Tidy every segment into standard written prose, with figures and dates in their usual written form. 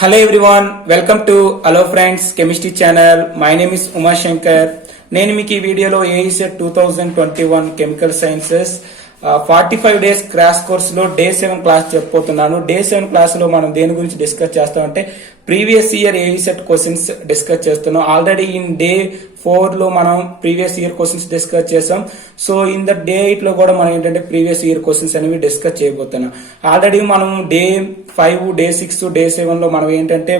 Hello everyone, welcome to Hello Friends Chemistry channel. My name is Uma Shankar. నేను మీకు ఈ వీడియోలో AECET 2021 chemical sciences 45 days crash course లో day 7 class చెప్పబోతున్నాను. Day 7 class లో మనం దేని గురించి డిస్కస్ చేస్తామంటే previous year AECET questions discuss చేస్తున్నాం. ఆల్రెడీ ఇన్ డే 4 లో మనం ప్రీవియస్ ఇయర్ క్వశ్చన్స్ డిస్కస్ చేసాం. సో ఇన్ ద డే 8 లో కూడా మనం ఏంటంటే ప్రీవియస్ ఇయర్ క్వశ్చన్స్ అనేవి డిస్కస్ చేయబోతున్నాం. ఆల్రెడీ మనం డే 5, డే 6, డే 7 లో మనం ఏంటంటే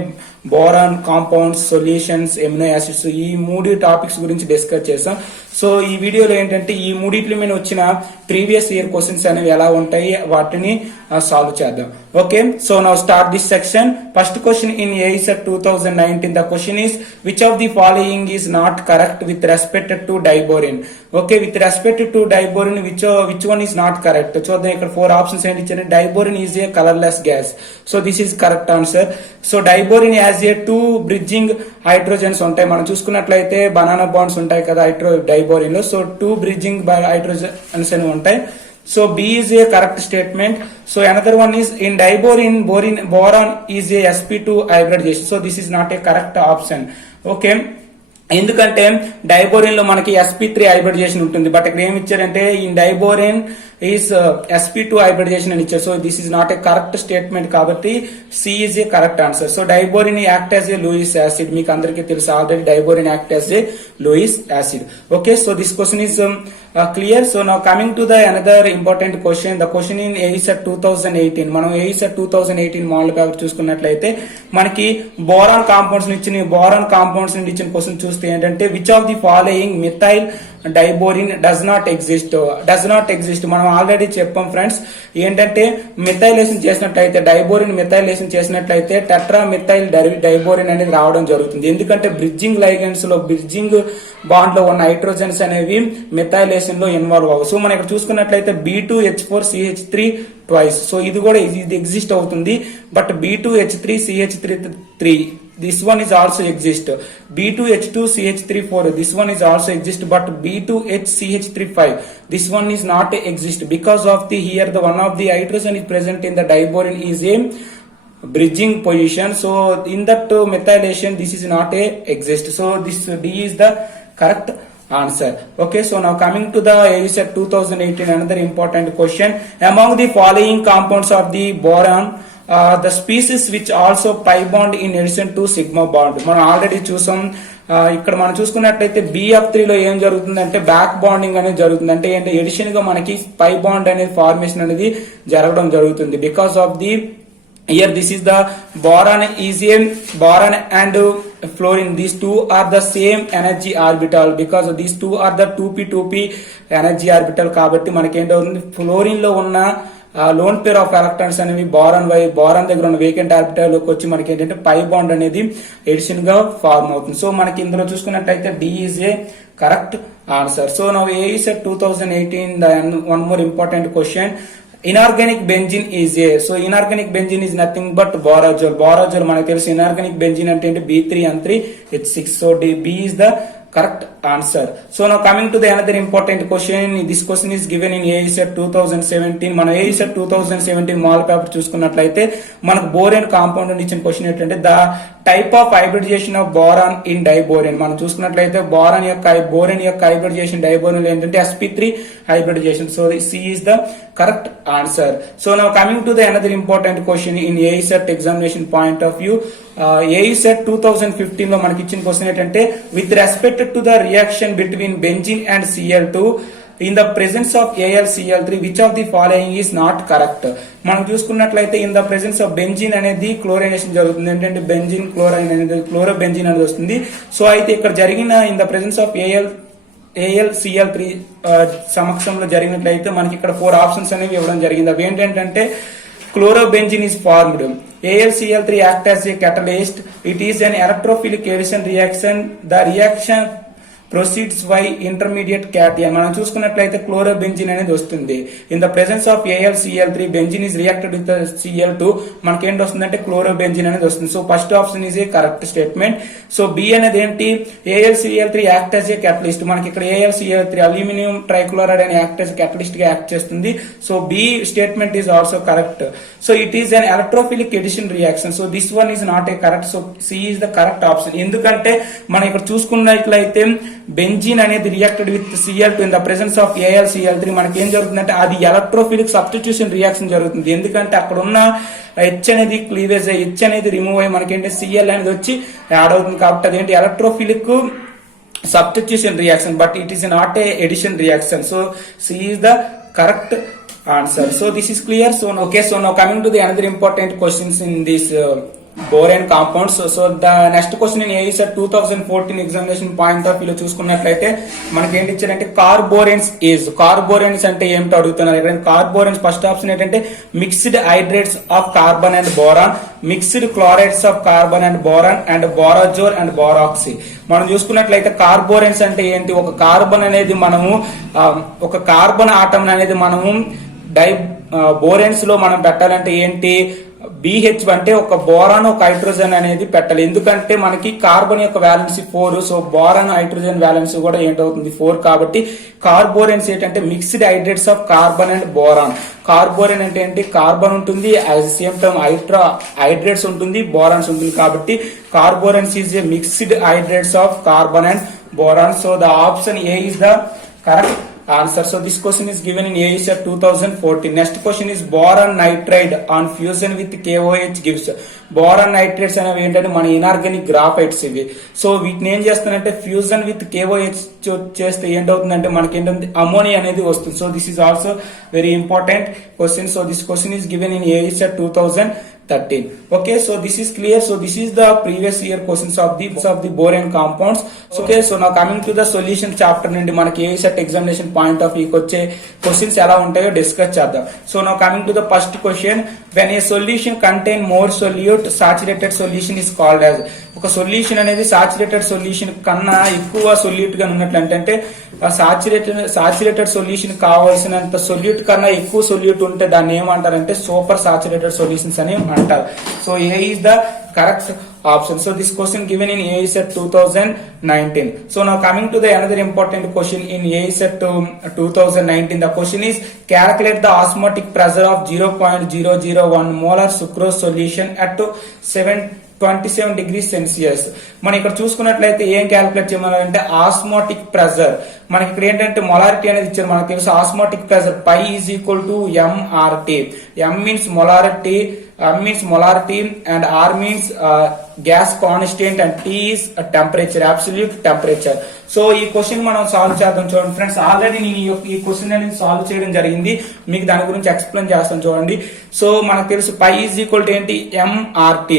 boron, compounds, solutions, amino acids ఈ 3 టాపిక్స్ గురించి డిస్కస్ చేసాం. సో ఈ వీడియోలో ఏంటంటే ఈ మూడిట్ల మీద వచ్చిన ప్రీవియస్ ఇయర్ క్వశ్చన్స్ అనేవి ఎలా ఉంటాయి వాటిని సాల్వ్ చేద్దాం. Okay, so now start this section. First question in AECET 2019. The question is, which of the following is not correct with respect to diborane? Okay, with respect to diborane, which one is not correct? So ఇక్కడ 4 options ఏంటి ఇచ్చారు. Diborane is a colorless gas. So this is correct answer. So diborane has a 2 bridging hydrogens ఉంటాయి. మనం చూసుకున్నట్లయితే banana bonds ఉంటాయి కదా diborane లో. So 2 bridging hydrogens అని ఉంటాయి. So B is a correct statement. So another one is in diborane, boron is a sp2 hybridization. So this is not a correct option. Okay, ఎందుకంటే diborane లో మనకి sp3 hybridisation ఉంటుంది. But ఇక్కడ ఏమి ఇచ్చారంటే in diborane is sp2 hybridization అని ఇచ్చారు. So this is not a correct statement కాబట్టి C is a correct answer. So diborane act as a Lewis acid. మీకు అందరికీ తెలుసు already diborane act as a Lewis acid. Okay, so this question is clear. So now coming to the another important question. The question in AECET 2018. మనం AECET 2018 model paper చూసుకున్నట్లయితే మనకి boron compounds నుంచి ఇచ్చిన question చూస్తే ఏంటంటే which of the following methyl diborane does not exist. మనం already చెప్పాం friends ఏంటంటే మిథైలేషన్ చేసినట్లయితే డైబోరిన్ మిథైలేషన్ చేసినట్లయితే టెట్రా మిథైల్ డైబోరిన్ అనేది రావడం జరుగుతుంది. ఎందుకంటే బ్రిడ్జింగ్ లైగెండ్స్ లో బ్రిడ్జింగ్ బాండ్ లో ఉన్న హైడ్రోజన్స్ అనేవి మిథైలేషన్ లో ఇన్వాల్వ్ అవ్వవు. సో మనం ఇక్కడ చూసుకున్నట్లయితే B2H4CH3 ట్వైస్. సో ఇది కూడా ఇది ఎగ్జిస్ట్ అవుతుంది. But B2H3CH3 this one is also exist. B2H2CH3 4 this one is also exist. But B2HCH3 5 this one is not exist because of the here the one of the hydrogen is present in the diborane is a bridging position. So in that methylation this is not a exist. So this D is the correct answer. Okay, so now coming to the AECET 2018 another important question. Among the following compounds of the boron the species which also pi bond in addition to sigma bond. మనం already చూసాం. ఇక్కడ మనం చూసుకున్నట్లయితే BF3 లో ఏం జరుగుతుందంటే back bonding అనేది జరుగుతుంది. అంటే ఏంటి ఎడిషన్ గా మనకి పై బాండ్ అనేది ఫార్మేషన్ అనేది జరగడం జరుగుతుంది. Because of the here this is the boron and fluorine. These two are the same energy orbital because these two are the 2p energy orbital. కాబట్టి మనకి ఏంటవుతుంది ఫ్లోరిన్ లో ఉన్న లోన్ పేర్ ఆఫ్ ఎలక్ట్రాన్స్ అనేవి boron దగ్గర ఉన్న vacant orbital లోకి వచ్చి మనకి ఏంటంటే పై బాండ్ అనేది ఎడిషన్ గా ఫార్మ్ అవుతుంది. సో మనకి ఇందులో చూసుకున్నట్లయితే D is a correct answer. So now AECET 2018 one more important question. Inorganic benzene is a. So inorganic benzene is nothing but borazole మనకు తెలుసు. inorganic benzene అంటే B3N3H6. So B is the correct answer. So now coming to the another important question. This question is given in AECET 2017. మన AECET 2017 model paper చూసుకున్నట్లయితే మనకు బోరేన్ compound నుంచి ఇచ్చిన question ఏంటంటే the type of hybridisation of boron in diborane. మనం చూసుకున్నట్లయితే boron యొక్క hybridisation diborane ఏంటంటే sp3 hybridisation. So C is the correct answer. So now coming to the another important question in AECET examination point of view. AECET 2015 లో మనకి ఇచ్చిన question ఏంటంటే with respect to the reaction between benzene and Cl2 in the presence of AlCl3 which of the following is not correct. మనం చూసుకున్నట్లయితే in the presence of benzene అనేది క్లోరైనేషన్ జరుగుతుంది. ఏంటంటే benzene chlorine అనేది క్లోరోబెంజిన్ అనేది వస్తుంది. సో అయితే ఇక్కడ జరిగిన in the presence of AlCl3 సమక్షంలో జరిగినట్లయితే మనకి ఇక్కడ 4 ఆప్షన్స్ అనేవి ఇవ్వడం జరిగింది. అవి ఏంటంటే chlorobenzene is formed. AlCl3 act as a catalyst. It is an electrophilic addition reaction. The reaction proceeds by intermediate cation. మనం చూసుకున్నట్లయితే క్లోరోబెంజిన్ అనేది వస్తుంది. In the presence of AlCl3 benzene is reacted with Cl2 మనకి ఏంటి వస్తుందంటే chlorobenzene అనేది వస్తుంది. So first option is a correct statement. So B అనేది ఏంటి, AlCl3 యాక్ట్ యాజ్ ఏ క్యాటలిస్ట్. మనకి ఇక్కడ AlCl3 అల్యూమినియం ట్రైక్లోరైడ్ అనే యాక్ట్ యాజ్ క్యాటలిస్ట్ గా యాక్ట్ చేస్తుంది. So B statement is also correct. So it is an electrophilic addition reaction. So this one is not a correct. So C is the correct option. ఎందుకంటే మనం ఇక్కడ చూసుకున్నట్లయితే benzene అనేది reacted with Cl2 in the presence of AlCl3 మనకి ఏం జరుగుతుందంటే అది electrophilic substitution reaction జరుగుతుంది. ఎందుకంటే అక్కడ ఉన్న హెచ్ అనేది క్లీవేజ్ అయ్యి హెచ్ అనేది రిమూవ్ అయ్యి మనకేంటి Cl అనేది వచ్చి యాడ్ అవుతుంది. కాబట్టి అదేంటి electrophilic substitution reaction, but it is not a addition reaction. So C is the correct answer. So this is clear. So okay, so now coming to the another important questions in this boron compounds. So the next question in AIS 2014 examination point of view లో చూసుకున్నట్లయితే మనకి ఏంటి ఇచ్చారంటే కార్బోరెన్స్ అంటే ఏమిటో అడుగుతున్నారు. Carboranes first option ఏంటంటే mixed hydrates of carbon and boron, mixed chlorides of carbon and boron and borazole and borax. మనం చూసుకున్నట్లయితే కార్బోరెన్స్ అంటే ఏంటి, ఒక కార్బన్ అనేది మనము ఒక కార్బన్ ఆటం అనేది మనము బోరెన్స్ లో మనం పెట్టాలంటే ఏంటి, BH అంటే ఒక బోరాన్ ఒక హైడ్రోజన్ అనేది పెట్టాలి. ఎందుకంటే మనకి కార్బన్ యొక్క valency 4, so boron hydrogen valency కూడా ఏంటవుతుంది 4. కాబట్టి కార్బోరెన్స్ ఏంటంటే mixed hydrates of carbon and boron. Carborane అంటే ఏంటి, కార్బన్ ఉంటుంది, at the same time hydrates ఉంటుంది, బోరాన్స్ ఉంటుంది. కాబట్టి carboranes is a mixed hydrates of carbon and boron. So the option A is the correct answer. So this question is given in AIS 2014. Next question is boron nitride on fusion with KOH gives. Boron nitrates అనేవి ఏంటంటే మన inorganic graphites ఇవి. So వీటిని ఏం చేస్తానంటే fusion with KOH చేస్తే ఏంటవుతుందంటే మనకి ఏంటంటే అమోనియా అనేది వస్తుంది. So this is also very important question. So this question is given in AIS 2013. Okay, so this is clear. So this is the previous year questions of the boron compounds. Okay, so now coming to the solution chapter నుండి మనకి AIS examination point of view వచ్చే questions ఎలా ఉంటాయో discuss చేద్దాం. So now coming to the first question, when a solution contain more solute, saturated solution is called as. ఒక solution అనేది saturated solution కన్నా ఎక్కువ సొల్యూట్ గా ఉన్నట్లు అంటే సాచురేటెడ్ సొల్యూషన్ కావాల్సినంత సొల్యూట్ కన్నా ఎక్కువ సొల్యూట్ ఉంటే దాన్ని ఏమంటారంటే సూపర్ సాచురేటెడ్ సొల్యూషన్స్ అని అంటారు. So A is the correct option. So this question given in AIS 2019. So now coming to the another important question in AIS 2019. The question is calculate the osmotic pressure of 0.001 molar sucrose solution at 27 degrees Celsius. మనం ఇక్కడ చూసుకున్నట్లయితే ఏం calculate చేయమన్నారంటే osmotic pressure. మనకి ఇక్కడ ఏంటంటే molarity అనేది ఇచ్చారు. మనకు తెలుసు osmotic pressure pi is equal to MRT. M means molarity and R means gas constant and T is temperature, absolute temperature. So ఈ క్వశ్చన్ మనం సాల్వ్ చేద్దాం. చూడండి ఫ్రెండ్స్, ఆల్రెడీ నేను ఈ క్వశ్చన్ అనేది సాల్వ్ చేయడం జరిగింది, మీకు దాని గురించి ఎక్స్ప్లెయిన్ చేస్తాను చూడండి. సో మనకు తెలుసు పై ఈజ్ ఈక్వల్ టు ఏంటి MRT.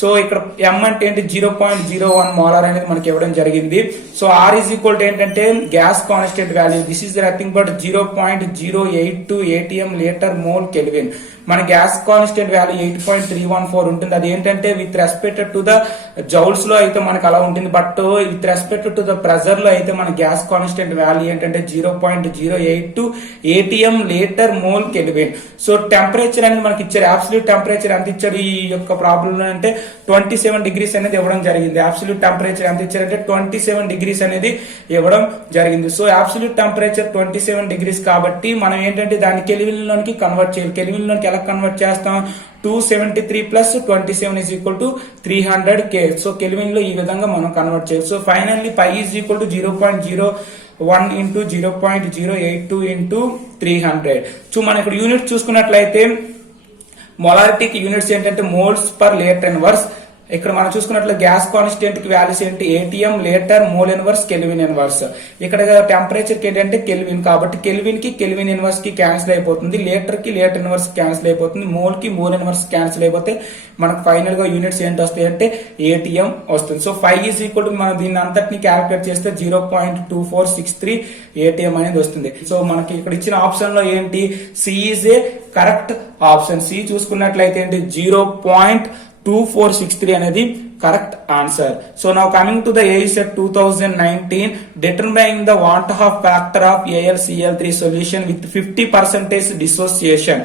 సో ఇక్కడ M అంటే ఏంటి 0.01 మోలార్ అనేది మనకి ఇవ్వడం జరిగింది. So R is equal to ఏంటంటే gas constant value, this is nothing but 0.082 ATM litre mole kelvin. మన గ్యాస్ కాన్స్టెంట్ వాల్యూ 8.314 ఉంటుంది. అది ఏంటంటే with respected to the joules లో అయితే మనకు అలా ఉంటుంది, but with respect to the pressure లో అయితే మన గ్యాస్ కాన్స్టెంట్ వాల్యూ ఏంటంటే 0.082 ATM litre mole kelvin. So temperature అనేది మనకి ఇచ్చారు. అబ్సల్యూట్ టెంపరేచర్ ఎంత ఇచ్చారు ఈ యొక్క ప్రాబ్లం అంటే 27 డిగ్రీస్ అనేది ఇవ్వడం జరిగింది. అబ్సల్యూట్ టెంపరేచర్ ఎంత ఇచ్చారంటే 27 డిగ్రీస్ అనేది ఇవ్వడం జరిగింది. సో అబ్సల్యూట్ టెంపరేచర్ 27 డిగ్రీస్ కాబట్టి మనం ఏంటంటే దాన్ని కెల్విన్ లోనికి కన్వర్ట్ చేయాలి. కెల్విన్ లోనికి ఎలా కన్వర్ట్ చేస్తాం, 273 plus 27 is equal to 300 K. So kelvin లో ఈ విధంగా మనం కన్వర్ట్ చేయాలి. So finally pi is equal to 0.01 into 0.082 into 300. So మనం ఇక్కడ యూనిట్ చూసుకున్నట్లయితే మొలారిటీకి యూనిట్స్ ఏంటంటే మోల్స్ పర్ లీటర్ ఇన్వర్స్. ఇక్కడ మనం చూసుకున్నట్లు గ్యాస్ కాన్స్టెంట్ కి వాల్యూస్ ఏంటి ATM litre mole inverse kelvin inverse. ఇక్కడ టెంపరేచర్ కి ఏంటంటే కెల్విన్, కాబట్టి కెల్విన్ కి కెల్విన్ ఇన్వర్స్ కి క్యాన్సిల్ అయిపోతుంది, లీటర్ కి లీటర్ ఇన్వర్స్ క్యాన్సిల్ అయిపోతుంది, మోల్ కి మోల్ ఇన్వర్స్ క్యాన్సిల్ అయిపోతే మనకు ఫైనల్ గా యూనిట్స్ ఏంటి వస్తాయి అంటే ATM వస్తుంది. సో 5 ఈజ్ ఈక్వల్ టు మనం దీన్ని అంతటిని క్యాలిక్యులేట్ చేస్తే 0.2463 ATM అనేది వస్తుంది. సో మనకి ఇక్కడ ఇచ్చిన ఆప్షన్ లో ఏంటి C is a correct option. C చూసుకున్నట్లయితే ఏంటి 0.2463 2463 అనేది correct answer. So now coming to the AESET 2019, determining the want-of factor of AlCl3 solution with 50% dissociation.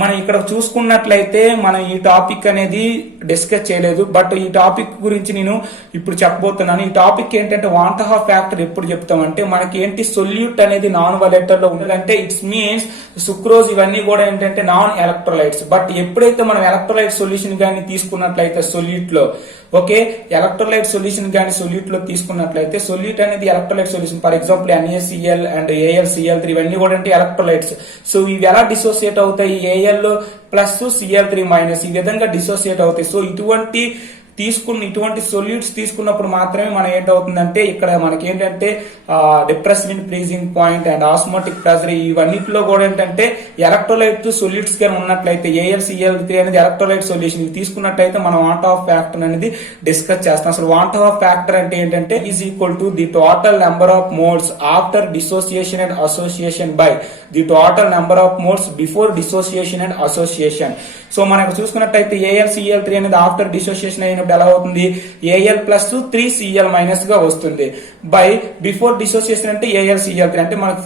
మనం ఇక్కడ చూసుకున్నట్లయితే మనం ఈ టాపిక్ అనేది డిస్కస్ చేయలేదు, బట్ ఈ టాపిక్ గురించి నేను ఇప్పుడు చెప్పబోతున్నాను. ఈ టాపిక్ ఏంటంటే వాంట్ ఆఫ్ ఫ్యాక్టర్ ఎప్పుడు చెప్తామంటే మనకి ఏంటి సొల్యూట్ అనేది నాన్ వాలెటర్ లో ఉండదంటే ఇట్స్ మీన్స్ సుక్రోజ్ ఇవన్నీ కూడా ఏంటంటే నాన్ ఎలక్ట్రోలైట్స్. బట్ ఎప్పుడైతే మనం ఎలక్ట్రోలైట్ సొల్యూషన్ కానీ తీసుకున్నట్లయితే సొల్యూట్ లో ఓకే ఎలక్ట్రోలైట్ సొల్యూషన్ కానీ సొల్యూట్ లో తీసుకున్నట్లయితే సొల్యూట్ అనేది electrolyte solution for example NaCl and AlCl3 ఇవన్నీ కూడా అంటే ఎలక్ట్రోలైట్స్. సో ఇవి ఎలా డిసోసియేట్ అవుతాయి Al ప్లస్ Cl3 మైనస్ ఈ విధంగా డిసోసియేట్ అవుతాయి. సో ఇటువంటి సొల్యూట్స్ తీసుకున్నప్పుడు మాత్రమే మనం ఏంటవుతుందంటే ఇక్కడ మనకి ఏంటంటే depression in freezing point and osmotic pressure ఇవన్నిటిలో కూడా ఏంటంటే ఎలక్ట్రోలైట్ సొల్యూట్స్ గానీ ఉన్నట్లయితే AlCl3 అనేది ఎలక్ట్రోలైట్ సొల్యూషన్ ఇవి తీసుకున్నట్లయితే మనం వాంట్ ఆఫ్ ఫ్యాక్టర్ అనేది డిస్కస్ చేస్తాం. అసలు వాంట్ ఆఫ్ ఫ్యాక్టర్ అంటే ఏంటంటే is equal to the total number of moles after dissociation and association by the total number of moles before dissociation and association. So మనకు చూసుకున్నట్టయితే AlCl3 అనేది after dissociation అయినప్పుడు ఎలా అవుతుంది Al ప్లస్ 3Cl మైనస్ గా వస్తుంది బై బిఫోర్ డిసోసియేషన్ అంటే AlCl3 అంటే మనకు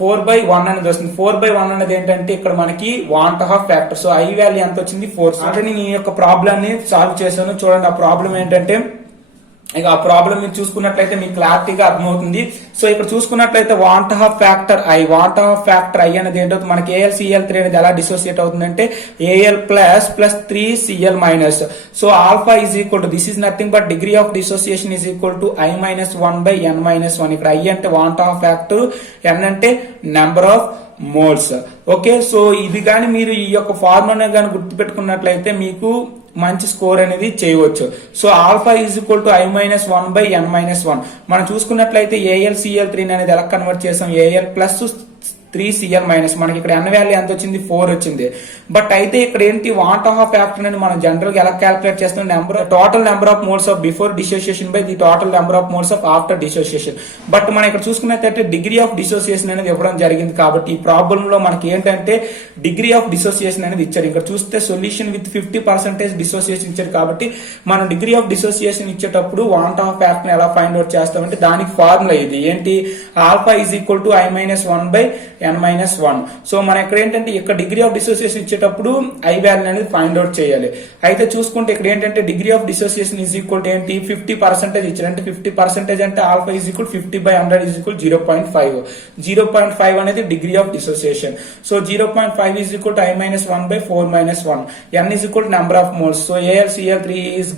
4/1 అనేది వస్తుంది. 4/1 అనేది ఏంటంటే ఇక్కడ మనకి want of factor. So I value ఎంత వచ్చింది 4. అంటే నేను ఈ యొక్క ప్రాబ్లమ్ ని సాల్వ్ చేశాను. చూడండి ఆ ప్రాబ్లం ఏంటంటే ఇక ఆ ప్రాబ్లం మీరు చూసుకున్నట్లయితే మీకు క్లారిటీగా అర్థమవుతుంది. సో ఇక్కడ చూసుకున్నట్లయితే వాంట్ ఆఫ్ ఫ్యాక్టర్ ఐ అనేది ఏంటో మనకి AlCl3 అనేది ఎలా డిసోసియేట్ అవుతుందంటే Al plus 3Cl minus. So alpha is equal to this is nothing but degree of dissociation is equal to I-1/n-1. ఇక్కడ I అంటే వాంట్ ఆఫ్ ఫ్యాక్టర్, n అంటే number of moles. Okay so ఇది కానీ మీరు ఈ యొక్క formula కానీ గుర్తుపెట్టుకున్నట్లయితే మీకు మంచి స్కోర్ అనేది చేయవచ్చు. So alpha is equal to I-1/n-1. మనం చూసుకున్నట్లయితే AlCl3 అనేది ఎలా కన్వర్ట్ చేసాం Al ప్లస్ 3Cl మైనస్ మనకి ఇక్కడ n వాల్యూ ఎంత వచ్చింది 4 వచ్చింది. బట్ అయితే ఇక్కడ ఏంటి వాంట్ ఆఫ్ ఫ్యాక్టర్ అని మనం జనరల్ గా ఎలా క్యాలిక్యులేట్ చేస్తాం total number of moles of before dissociation by the total number of moles of after dissociation. But మనం ఇక్కడ చూసుకున్నట్లయితే డిగ్రీ ఆఫ్ డిసోసియేషన్ అనేది ఇవ్వడం జరిగింది కాబట్టి ఈ ప్రాబ్లం లో మనకి ఏంటంటే డిగ్రీ ఆఫ్ డిసోసియేషన్ అనేది ఇచ్చారు. ఇక్కడ చూస్తే సొల్యూషన్ విత్ 50% డిసోసియేషన్ ఇచ్చారు కాబట్టి మనం డిగ్రీ ఆఫ్ డిసోసియేషన్ ఇచ్చేటప్పుడు వాంట్ ఆఫ్ ఫ్యాక్టర్ ఎలా ఫైండ్ అవుట్ చేస్తామంటే దానికి ఫార్ములా ఇది ఏంటి alpha is equal to I-1/n-1. So మన ఇక్కడ ఏంటంటే ఇక్కడ డిగ్రీ ఆఫ్ డిసోసియేషన్ ఇచ్చేటప్పుడు I వాల్యూ అనేది ఫైండ్ అవుట్ చేయాలి. అయితే చూసుకుంటే ఇక్కడ ఏంటంటే degree of dissociation is equal to ఏంటి 50% ఇచ్చారు. అంటే 50% అంటే alpha is equal 50/100 is equal 0.5. 0.5 అనేది degree of dissociation. So 0.5 is equal to I-1/4-1. n is equal to number of moles. So AlCl3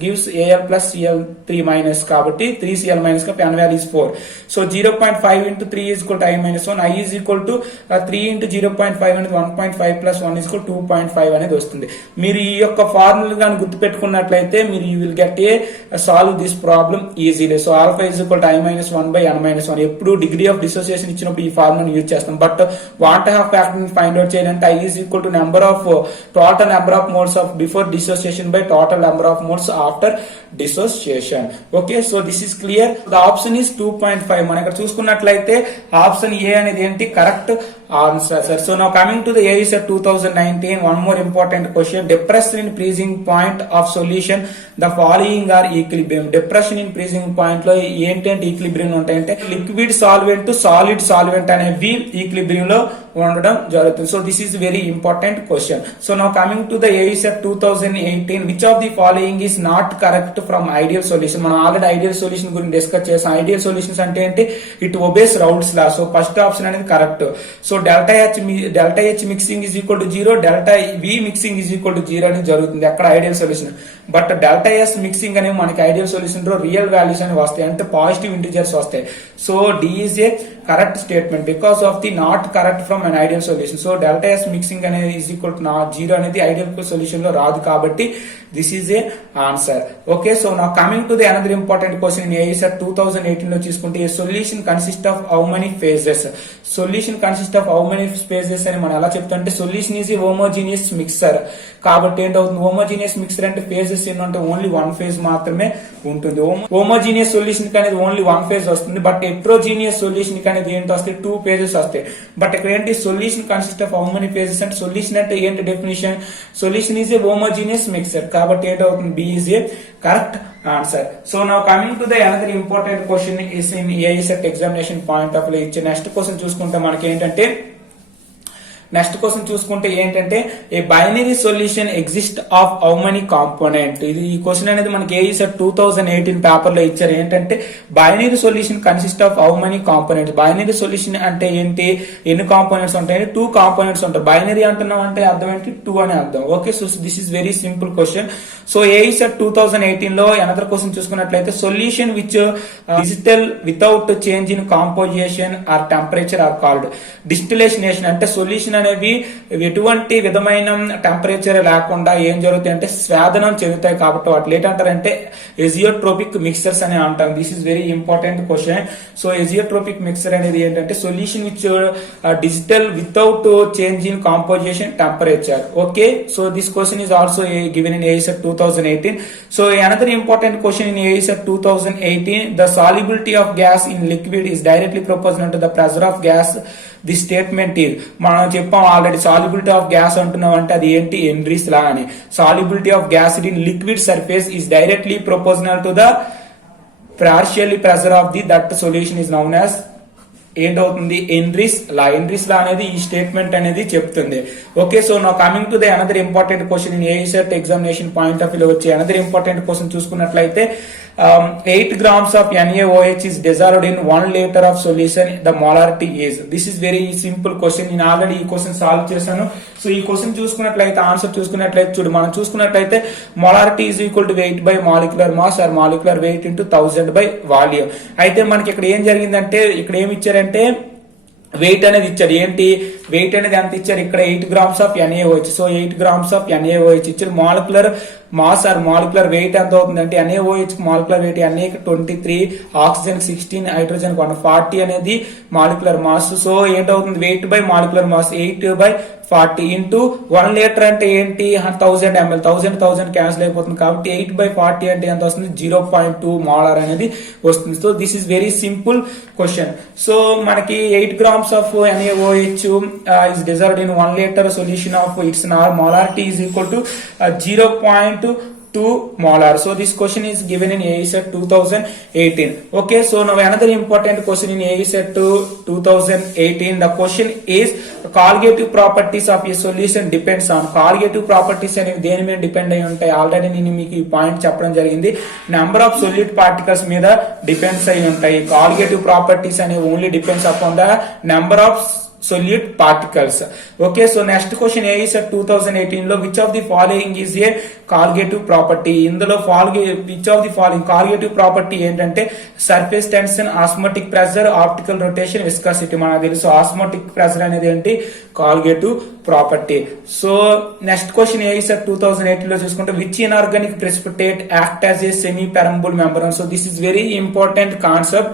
gives Al plus Cl3 minus కాబట్టి 3Cl minus కాబట్టి n value is 4. So 0.5 into 3 is equal to I-1. I is equal to 3 into 0.5 అనేది 1.5 plus 1 is equal 2.5 అనేది వస్తుంది. మీరు ఈ యొక్క formula కానీ గుర్తుపెట్టుకున్నట్లయితే మీరు you will get a solve this problem easily. So alpha is equal to I-1/n-1. ఎప్పుడు degree of dissociation ఇచ్చినప్పుడు ఈ ఫార్ములాను యూజ్ చేస్తాం. బట్ వాంట్ ఆఫ్ ఫ్యాక్టర్ ని ఫైండ్ అవుట్ చేయాలంటే I is equal to total number of moles of before dissociation by total number of moles after dissociation. Okay so this is clear. The option is 2.5. మనం ఇక్కడ చూసుకున్నట్లయితే option A అనేది ఏంటి correct answer sir. So now coming to the AESET 2019, one more important question. Depression in freezing point of solution, the following are equilibrium. Depression in freezing point లో ఏంటంటే equilibrium ఉంటాయంటే liquid solvent to solid solvent అనేవి equilibrium లో ఉండడం జరుగుతుంది. So this is very important question. So now coming to the AESET 2018, which of the following is not correct from ideal solution. మనం already ideal solution గురించి discuss చేసాం. Ideal solutions అంటే ఏంటి it obeys Raoult's law. So first option అనేది correct. So delta H mixing is equal to 0, డెల్టా వి మిక్సింగ్ is equal to 0 అనేది జరుగుతుంది అక్కడ ideal solution. But delta S mixing అనేవి మనకి ఐడియల్ సొల్యూషన్ లో రియల్ వాల్యూస్ అనేవి వస్తాయి అంటే పాజిటివ్ ఇంటిజర్స్ వస్తాయి. So D is a correct statement because of the not correct from an ideal solution. So delta S mixing అనేది is equal to 0 అనేది ideal solution లో రాదు కాబట్టి this is a answer. Okay so now coming to the another important question in AESET 2018 లో తీసుకుంటే a solution consist of how many phases. Solution consist of how many phases అని మనం ఎలా చెప్తామంటే solution is a homogeneous mixture. కాబట్టి ఏంటవుతుంది homogeneous mixture అంటే phases ఏంటంటే ఓన్లీ వన్ ఫేజ్ మాత్రమే ఉంటుంది. హోమోజీనియస్ సొల్యూషన్ కి అనేది ఓన్లీ వన్ ఫేజ్ వస్తుంది. బట్ హెట్రోజీనియస్ సొల్యూషన్ కి అనేది ఏంటి వస్తాయి 2 ఫేజెస్ వస్తాయి. బట్ ఇక్కడ ఏంటి solution consist of how many phases అంటే సొల్యూషన్ అంటే ఏంటి definition solution is a homogeneous mixture కాబట్టి ఏంటవుతుంది, B is a correct answer. So now coming to the another important question is in AECET examination point of view ఇచ్చే next question చూసుకుంటే మనకి ఏంటంటే a binary solution exist of how many component. ఇది ఈ question అనేది మనకి ఏఈసెట్ 2018 paper లో ఇచ్చారు. ఏంటంటే binary solution consist of how many components. Binary solution అంటే ఏంటి, ఎన్ని కాంపోనెంట్స్ ఉంటాయి, 2 కాంపోనెంట్స్ ఉంటాయి. బైనరీ అంటున్నాం అంటే అర్థం ఏంటి, 2 అని అర్థం. Okay, so this is very simple question. So AECET 2018 లో అనదర్ క్వశ్చన్ చూసుకున్నట్లయితే solution which digital without change in composition or temperature are called distillation. అంటే సొల్యూషన్ అనేవి ఎటువంటి విధమైన టెంపరేచర్ లేకుండా ఏం జరుగుతాయి అంటే స్వేదనం చెందుతాయి. కాబట్టి వాటి ఏంటంటారంటే ఎజియోట్రోపిక్ మిక్సర్స్ అని అంటాం. This is very important question. So azeotropic mixture అనేది ఏంటంటే solution which digital without change in composition temperature. Okay, so this question is also given in AESET 2018. So another important question in AESET 2018, the solubility of gas in liquid is directly proportional to the pressure of gas. The statement is, మనం చెప్పాం already solubility of gas అంటున్నాం అంటే అది ఏంటి, Henry's law అని. Solubility of gas in liquid surface is directly proportional to the partially pressure of the that solution is known as ఏంటవుతుంది, Henry's law. Henry's law అనేది ఈ స్టేట్మెంట్ అనేది చెప్తుంది. Okay, so now coming to the another important question in AECET examination point of view వచ్చే another important question చూసుకున్నట్లయితే 8 grams of NaOH is dissolved in 1 liter of solution. The molarity is. This is very simple question. నేను already ఈ question solve చేశాను. So ఈ question చూసుకున్నట్లయితే answer చూసుకున్నట్లయితే చూడు, మనం చూసుకున్నట్లయితే molarity is equal to wait by molecular mass or molecular weight into 1000 by volume. అయితే మనకి ఇక్కడ ఏం జరిగిందంటే, ఇక్కడ ఏమి ఇచ్చారంటే వెయిట్ అనేది ఇచ్చారు. ఏంటి వెయిట్ అనేది ఎంత ఇచ్చారు, ఇక్కడ 8 grams ఆఫ్ NaOH. సో 8 grams ఆఫ్ NaOH ఇచ్చారు. Molecular mass or molecular weight ఎంత అవుతుంది అంటే NaOH molecular weight Na 23, oxygen 16, hydrogen 140 అనేది మాలిక్యులర్ మాస్. సో ఏంటవుతుంది, weight by molecular mass 8/40 into 1 litre అంటే ఏంటి 1000 ml. 1000 క్యాన్సిల్ అయిపోతుంది కాబట్టి 8/40 అంటే ఎంత వస్తుంది, 0.2 మోలార్ అనేది వస్తుంది. So this is very simple question. So మనకి 8 grams of NaOH is dissolved in 1 liter solution of its molarity is equal to 0.2 molar. So this question is given in AESET 2018. Okay, so now another important question in AESET 2018. The question is colligative properties of a solution depends on. Colligative properties అనేవి దేని మీద depend అయి ఉంటాయి, already నేను మీకు ఈ point చెప్పడం జరిగింది. నెంబర్ ఆఫ్ సొల్యూట్ పార్టికల్స్ మీద డిపెండ్స్ అయి ఉంటాయి. colligative properties అనేవి only depends upon the number of solute particles. Okay, so next question AESET 2018 లో which of the following is a colligative property. ఇందులో which of the following colligative property ఏంటంటే surface tension, osmotic pressure, optical rotation, viscosity. మనకు తెలుసు osmotic pressure అనేది ఏంటి, colligative property. So next question AESET 2018 లో చూసుకుంటే which inorganic precipitate act as a semi permeable membrane. So this is very important concept.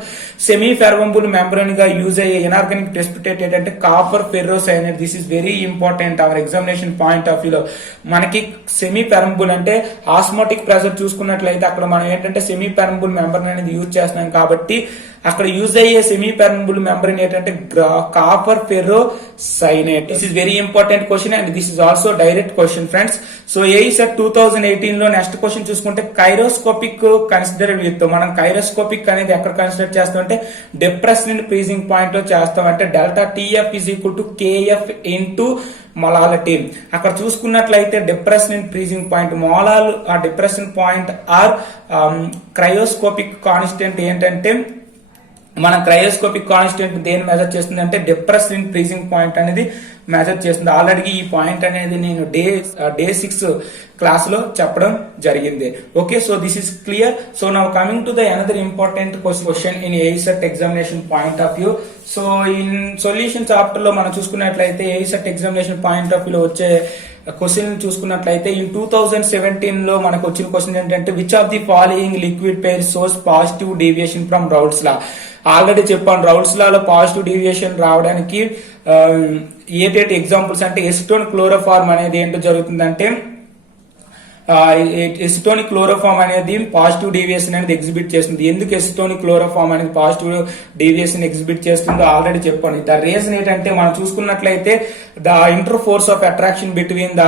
Semi permeable membrane గా use అయ్యే inorganic precipitate ఏంటంటే copper ferrocyanide. This is very important hour examination point of వ్యూలో. మనకి semi permeable అంటే osmotic pressure చూసుకున్నట్లయితే అక్కడ మనం ఏంటంటే సెమీ పెర్మబుల్ మెంబ్రేన్ అనేది యూజ్ చేస్తున్నాం కాబట్టి అక్కడ యూజ్ అయ్యే సెమీ పెర్మబుల్ మెంబ్రేన్ ఏంటంటే copper ferrocyanide. This is very important question and this is also direct question friends. So AESET 2018 లో నెక్స్ట్ క్వశ్చన్ చూసుకుంటే కైరోస్కోపిక్ కన్సిడర్డ్ విత్. మనం కైరోస్కోపిక్ అనేది ఎక్కడ కన్సిడర్ చేస్తాం అంటే డిప్రెషన్ అండ్ ఫ్రీజింగ్ పాయింట్ లో చేస్తాం. అంటే delta TF is equal to KF into molality. అక్కడ చూసుకున్నట్లయితే depression and freezing point molal ఆ depression point or cryoscopic constant ఏంటంటే మన క్రయోస్కోపిక్ కాన్స్టెంట్ దేని మెజర్ చేస్తుంది అంటే డిప్రెషన్ అండ్ ఫ్రీజింగ్ పాయింట్ అనేది మెజర్ చేస్తుంది. ఆల్రెడీ ఈ పాయింట్ అనేది నేను డే 6 క్లాస్ లో చెప్పడం జరిగింది. Okay, so this is clear. So now coming to the another important question in AESET examination point of view. So in solution chapter లో మనం చూసుకున్నట్లయితే AESET examination point of view లో వచ్చే క్వశ్చన్ చూసుకున్నట్లయితే in 2017 లో మనకు వచ్చిన క్వశ్చన్ ఏంటంటే which of the following liquid pair source positive deviation from Raoult's law. Already చెప్పాను రౌల్ట్స్ లాలో పాజిటివ్ డీవియేషన్ రావడానికి ఏటేటి ఎగ్జాంపుల్స్ అంటే ఎసిటోన్ క్లోరోఫార్మ్ అనేది ఏంటో జరుగుతుందంటే ఎసిటోనిక్ క్లోరోఫార్మ్ అనేది పాజిటివ్ డీవియేషన్ అనేది ఎగ్జిబిట్ చేస్తుంది. ఎందుకు ఎసిటోనిక్ క్లోరోఫార్మ్ అనేది పాజిటివ్ డీవియేషన్ ఎగ్జిబిట్ చేస్తుందో ఆల్రెడీ చెప్పండి. ద రీజన్ ఏంటంటే మనం చూసుకున్నట్లయితే the inter force of attraction between the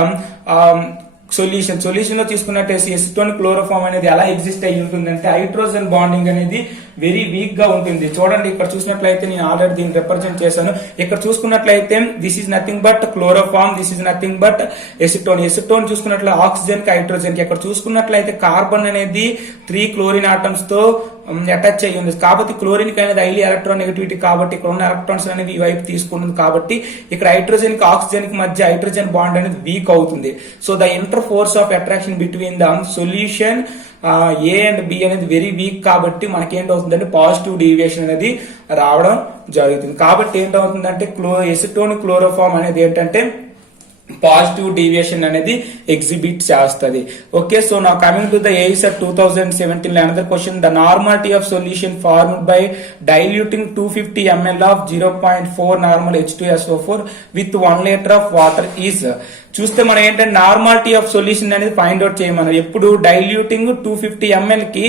solution లో తీసుకున్నట్టే ఎసిటోన్ క్లోరోఫామ్ అనేది ఎలా ఎగ్జిస్ట్ అయి ఉంటుందంటే హైడ్రోజన్ బాండింగ్ అనేది వెరీ వీక్ గా ఉంటుంది. చూడండి ఇక్కడ చూసినట్లయితే నేను ఆల్రెడీ దీన్ని రిప్రజెంట్ చేశాను. ఇక్కడ చూసుకున్నట్లయితే this is nothing but chloroform, this is nothing but acetone చూసుకున్నట్లయితే ఆక్సిజన్ కి హైడ్రోజన్ కి. ఇక్కడ చూసుకున్నట్లయితే కార్బన్ అనేది 3 క్లోరిన్ ఆటమ్స్ తో అటాచ్ అయ్యి ఉంది కాబట్టి క్లోరిన్ కి అనేది హైలీ ఎలక్ట్రాన్ నెగటివిటీ కాబట్టి ఇక్కడ ఉన్న ఎలక్ట్రాన్స్ అనేది ఈ వైపు తీసుకుంటుంది కాబట్టి ఇక్కడ హైడ్రోజన్ కి ఆక్సిజన్ కి మధ్య హైడ్రోజన్ బాండ్ అనేది వీక్ అవుతుంది. So the inter force of attraction between the solution A and B అనేది వెరీ వీక్ కాబట్టి మనకి ఏంటవుతుందంటే పాజిటివ్ డీవియేషన్ అనేది రావడం జరుగుతుంది. కాబట్టి ఏంటవుతుందంటే ఎసిటోన్ క్లోరోఫామ్ అనేది ఏంటంటే పాజిటివ్ డీవియేషన్ అనేది ఎగ్జిబిట్ చేస్తుంది. Okay, so now coming to the AICET 2017 another question, the normality of solution formed by diluting 250 ml of 0.4 normal H2SO4 with 1 litre of water is. చూస్తే మనం ఏంటంటే నార్మాలిటీ ఆఫ్ సొల్యూషన్ అనేది find out చేయమన్నారు. ఎప్పుడు diluting 250 ml కి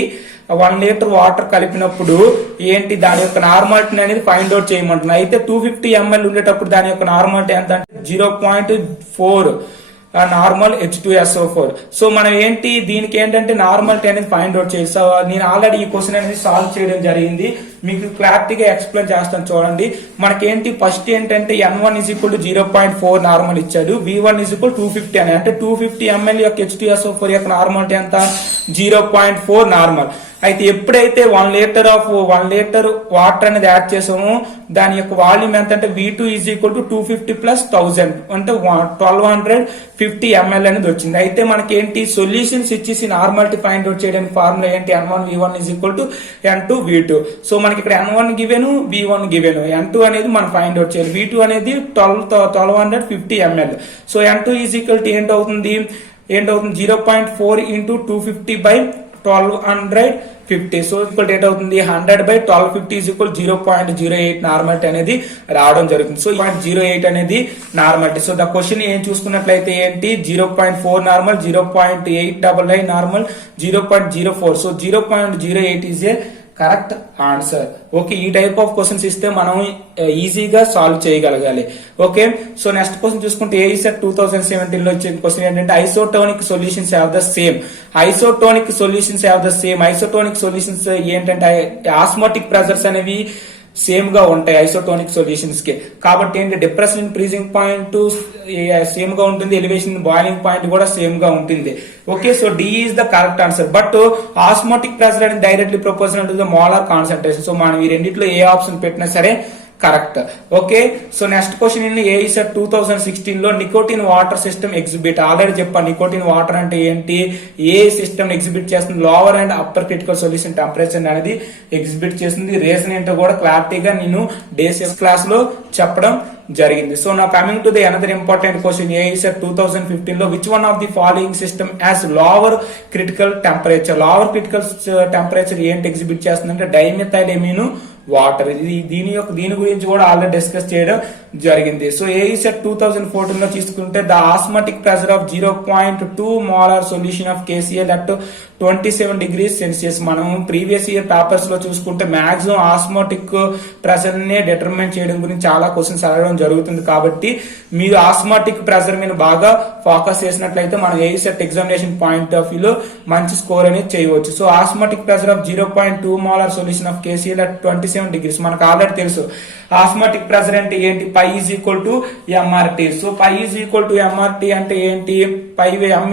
1 litre water కలిపినప్పుడు ఏంటి దాని యొక్క నార్మాలిటీ అనేది ఫైండ్ అవుట్ చేయమంటున్నారు. అయితే 250 ml ఉండేటప్పుడు దాని యొక్క నార్మాలిటీ ఎంత అంటే 0.4 నార్మల్ H2SO4. సో మనం ఏంటి దీనికి ఏంటంటే నార్మాలిటీ అనేది ఫైండ్ అవుట్ చేయాలి. సో నేను ఆల్రెడీ ఈ క్వశ్చన్ అనేది సాల్వ్ చేయడం జరిగింది, మీకు క్లారిటీగా ఎక్స్ప్లెయిన్ చేస్తాను చూడండి. మనకేంటి ఫస్ట్ ఏంటంటే N1 = 0.4 నార్మల్ ఇచ్చాడు, V1 = 250 అని. అంటే 250 ml యొక్క H2SO4 యొక్క నార్మాలిటీ ఎంత 0.4 నార్మల్. అయితే ఎప్పుడైతే 1 లీటర్ వాటర్ అనేది యాడ్ చేసామో దాని యొక్క వాల్యూమ్ ఎంత అంటే V2 = 250 + 1000 అంటే 1250 ml అనేది వచ్చింది. అయితే మనకి ఏంటి సొల్యూషన్స్ ఇచ్చేసి నార్మాలిటీ ఫైండ్ అవుట్ చేయడానికి ఫార్ములా ఏంటి N1 V1 = N2 V2. So మనకి ఇక్కడ N1 గివెను, V1 గివెను, N2 అనేది మనం ఫైండ్ అవుట్ చేయాలి. V2 అనేది 1250 ml. So N2 ఏంటవుతుంది 0.4 × 250/1250. సో ఇక్కడ ఏంటవుతుంది 100/1250 = 0.08 నార్మాలిటీ అనేది రావడం జరుగుతుంది. సో 0.08 అనేది నార్మాలిటీ. సో ద క్వశ్చన్ ఏం చూసుకున్నట్లయితే ఏంటి 0.4 normal, 0.899 normal, 0.04. So 0.08 is a correct answer. Okay, ఈ టైప్ ఆఫ్ క్వశ్చన్స్ ఇస్తే మనం ఈజీగా సాల్వ్ చేయగలగాలి. ఓకే, సో నెక్స్ట్ క్వశ్చన్ చూసుకుంటే AICET 2017 లో వచ్చే క్వశ్చన్ ఏంటంటే isotonic solutions have the same. Isotonic solutions ఏంటంటే ఆస్మోటిక్ ప్రెజర్స్ అనేవి సేమ్ గా ఉంటాయి ఐసోటోనిక్ సొల్యూషన్స్ కి. కాబట్టి ఏంటి depression in freezing point same గా ఉంటుంది, ఎలివేషన్ బాయిలింగ్ పాయింట్ కూడా సేమ్ గా ఉంటుంది. Okay, so D is the correct answer. But osmotic pressure అనేది directly proportional to the molar concentration. So మనం ఈ రెండిట్లో ఏ ఆప్షన్ పెట్టినా సరే correct. Okay, so next question in AICET 2016 లో nicotine water system exhibit. Already చెప్పాను నికోటిన్ వాటర్ అంటే ఏంటి, ఏ సిస్టమ్ ఎగ్జిబిట్ చేస్తుంది, lower and upper critical solution temperature అనేది ఎగ్జిబిట్ చేస్తుంది. రీజన్ ఏంటో కూడా క్లారిటీగా నేను డేస్ క్లాస్ లో చెప్పడం జరిగింది. So now coming to the another important question AICET 2015 లో which one of the following system as lower critical temperature. Lower critical temperature ఏంటి ఎగ్జిబిట్ చేస్తుందంటే డైమెథైల్ ఎమిన్ వాటర్. దీని గురించి కూడా ఆల్రెడీ డిస్కస్ చేయడం జరిగింది. సో AICET 2014 లో తీసుకుంటే the osmotic pressure of 0.2 molar solution of KCl at 27 degrees Celsius. మనం ప్రీవియస్ ఇయర్ పేపర్స్ లో చూసుకుంటే మాక్సిమం ఆస్మాటిక్ ప్రెషర్ నే డిటర్మైన్ చేయడం గురించి చాలా క్వశ్చన్స్ అడగడం జరుగుతుంది. కాబట్టి మీరు ఆస్మాటిక్ ప్రెషర్ మీద బాగా ఫోకస్ చేసినట్లయితే మనం AICET examination point of view లో మంచి స్కోర్ అనేది చేయవచ్చు. So osmotic pressure of 0.2 molar solution of KCl at 27 degrees మనకు ఆల్రెడీ తెలుసు. ఆస్మాటిక్ ప్రెషర్ అంటే ఏంటి, π = MRT. సో π = MRT అంటే ఏంటి, M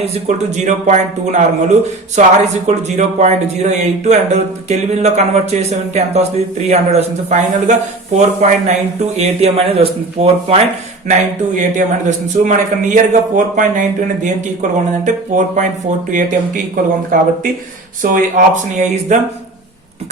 = 0.2 normal, so R = 0.08 and kelvin లో కన్వర్ట్ చేసామంటే ఎంత వస్తుంది 300 వస్తుంది. ఫైనల్ గా 4.92 ATM అనేది వస్తుంది, 4.92 ATM అనేది వస్తుంది. సో మనకి నియర్ గా 4.92 అనేది దేనికి ఈక్వల్ గా ఉన్నదంటే 4.42 ATM కి ఈక్వల్ గా ఉంది. కాబట్టి so option A is the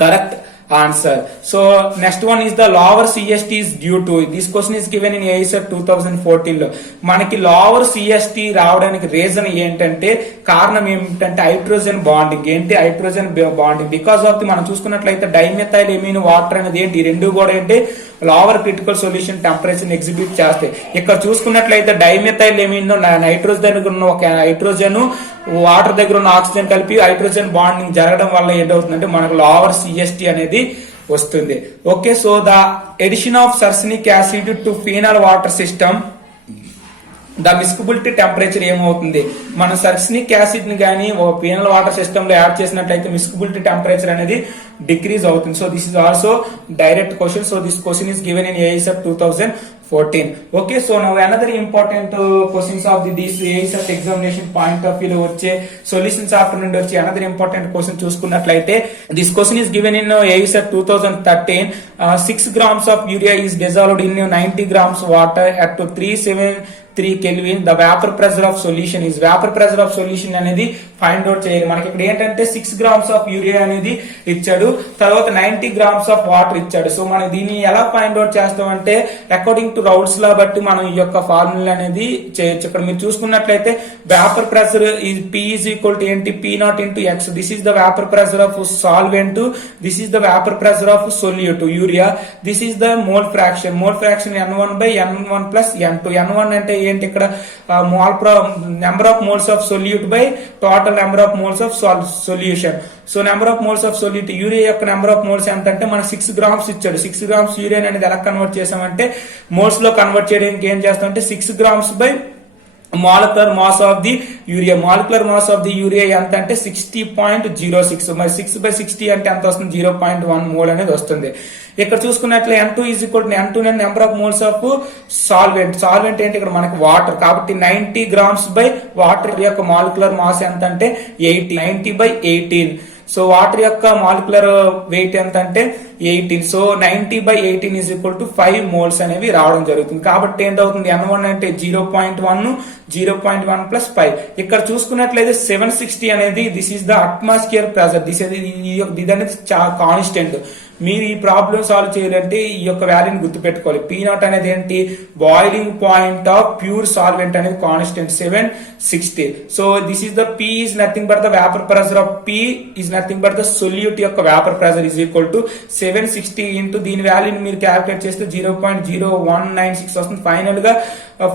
correct answer. So next one is the lower CST is due to. This question is given in AICET 2014 లో. మనకి లోవర్ CST రావడానికి రీజన్ ఏంటంటే కారణం ఏమిటంటే హైడ్రోజన్ బాండింగ్. ఏంటి hydrogen bonding because of the మనం చూసుకున్నట్లయితే dimethyl amine water అనేది ఏంటి ఈ రెండు కూడా ఏంటి lower critical solution temperature exhibit చేస్తాయి. ఇక్కడ చూసుకున్నట్లయితే డైమెథైల్ ఎమిన్ నైట్రోజన్ దగ్గర ఉన్న ఒక హైడ్రోజన్ వాటర్ దగ్గర ఉన్న ఆక్సిజన్ కలిపి హైడ్రోజన్ బాండింగ్ జరగడం వల్ల ఏంటవుతుందంటే మనకు లోవర్ CST అనేది వస్తుంది. Okay, so the addition of succinic acid to phenol water system the miscibility temperature ఏమవుతుంది, మన సల్ఫ్యూరిక్ యాసిడ్ ని గానీ పీనల్ వాటర్ సిస్టమ్ లో యాడ్ చేసినట్లయితే మిస్కబిలిటీ టెంపరేచర్ అనేది డిక్రీజ్ అవుతుంది. So this is also direct question. So this question is given in AICET 2014. Okay, so now another important questions of this AICET examination point of view లో వచ్చే solution chapter నుండి వచ్చే another important question చూసుకున్నట్లయితే this question is given in AICET 2013. 6 grams of urea is dissolved in 90 grams water at 373 Kelvin. The vapor pressure of solution is vapor pressure of solution అనేది find out చేయాలి. మనకి ఇక్కడ ఏంటంటే 6 grams of urea అనేది ఇచ్చాడు, తర్వాత 90 grams of water ఇచ్చాడు. So మనం దీన్ని ఎలా ఫైండ్ అవుట్ చేస్తామంటే అకార్డింగ్ టు రౌల్స్ లా బట్టి మనం ఈ యొక్క ఫార్ములా అనేది చేయొచ్చు. ఇక్కడ మీరు చూసుకున్నట్లయితే vapour pressure P is equal to ఏంటి, P0 into X. This is the vapour pressure of solvent, this is the vapour pressure of solute urea, this is the mole fraction N1 by N1 plus N2. N1 అంటే ఏంటి, ఇక్కడ number of moles of solute by total number of moles of solution. So number of moles of solute urea యొక్క number of moles ఎంత అంటే మనకు 6 grams ఇచ్చాడు. 6 grams urea అనేది ఎలా కన్వర్ట్ చేసామంటే మోల్స్ లో కన్వర్ట్ చేయడానికి ఏం చేస్తామంటే 6 grams by molecular mass of the urea. Molecular mass of the urea ఎంత అంటే 60.06. మరి 6/60 అంటే ఎంత వస్తుంది, 0.1 మోల్ అనేది వస్తుంది. ఇక్కడ చూసుకున్నట్లే N2 is equal to N2 number of moles of solvent. Solvent ఏంటి, ఇక్కడ మనకి వాటర్ కాబట్టి 90 grams బై వాటర్ యొక్క మాలిక్యులర్ మాస్ ఎంత అంటే 80. 90/18. సో వాటర్ యొక్క మాలిక్యులర్ వెయిట్ ఎంత అంటే 18. So 90/18 is equal to 5 moles అనేవి రావడం జరుగుతుంది. కాబట్టి ఏంటవుతుంది, N1 అంటే 0.1, 0.1 ప్లస్ 5. ఇక్కడ చూసుకున్నట్లయితే 760 అనేది this is the atmosphere pressure. ఇది అనేది కాన్స్టెంట్. మీరు ఈ ప్రాబ్లం సాల్వ్ చేయాలంటే ఈ యొక్క వాల్యూని గుర్తుపెట్టుకోవాలి. P0 అనేది ఏంటి, boiling point of pure solvent అనేది constant 760. So this is the P is nothing but the vapour pressure of P is nothing but the solute యొక్క vapour pressure is equal to 760 into దీని వాల్యూని మీరు calculate చేస్తే 0.0196 వస్తుంది. Final గా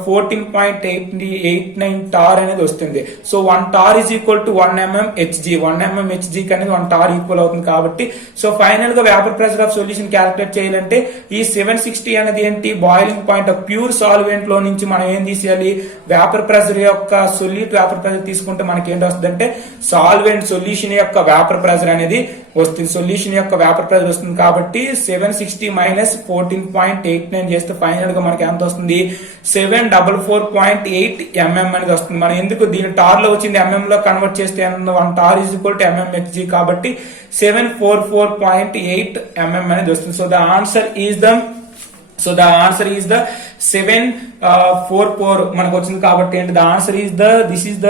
14.89 torr అనేది వస్తుంది. So 1 torr is equal to 1 mmHg. 1 mmHg అనేది 1 టార్ ఈక్వల్ అవుతుంది. కాబట్టి సో ఫైనల్ గా vapour pressure of solution calculate చేయాలంటే ఈ 760 అనేది ఏంటి, boiling point of pure solvent లో నుంచి మనం ఏం తీసేయాలి, వేపర్ ప్రెషర్ యొక్క సొల్యూట్ వేపర్ ప్రెషర్ తీసుకుంటే మనకి ఏంటి వస్తుంది అంటే సాల్వెంట్ సొల్యూషన్ యొక్క వేపర్ ప్రెషర్ అనేది వస్తుంది. సొల్యూషన్ యొక్క వేపర్ ప్రెషర్ వస్తుంది. కాబట్టి 760 మైనస్ 14.89 చేస్తే ఫైనల్ గా మనకి ఎంత వస్తుంది, 744.8 mm అనేది వస్తుంది. మనం ఎందుకు దీని టార్ లో వచ్చింది mm లో కన్వర్ట్ చేస్తే 1 torr is equal to mmHg కాబట్టి 744.8 mm అనేది వస్తుంది. So the answer is the 744 మనకు వచ్చింది. కాబట్టి ఏంటి, the answer is the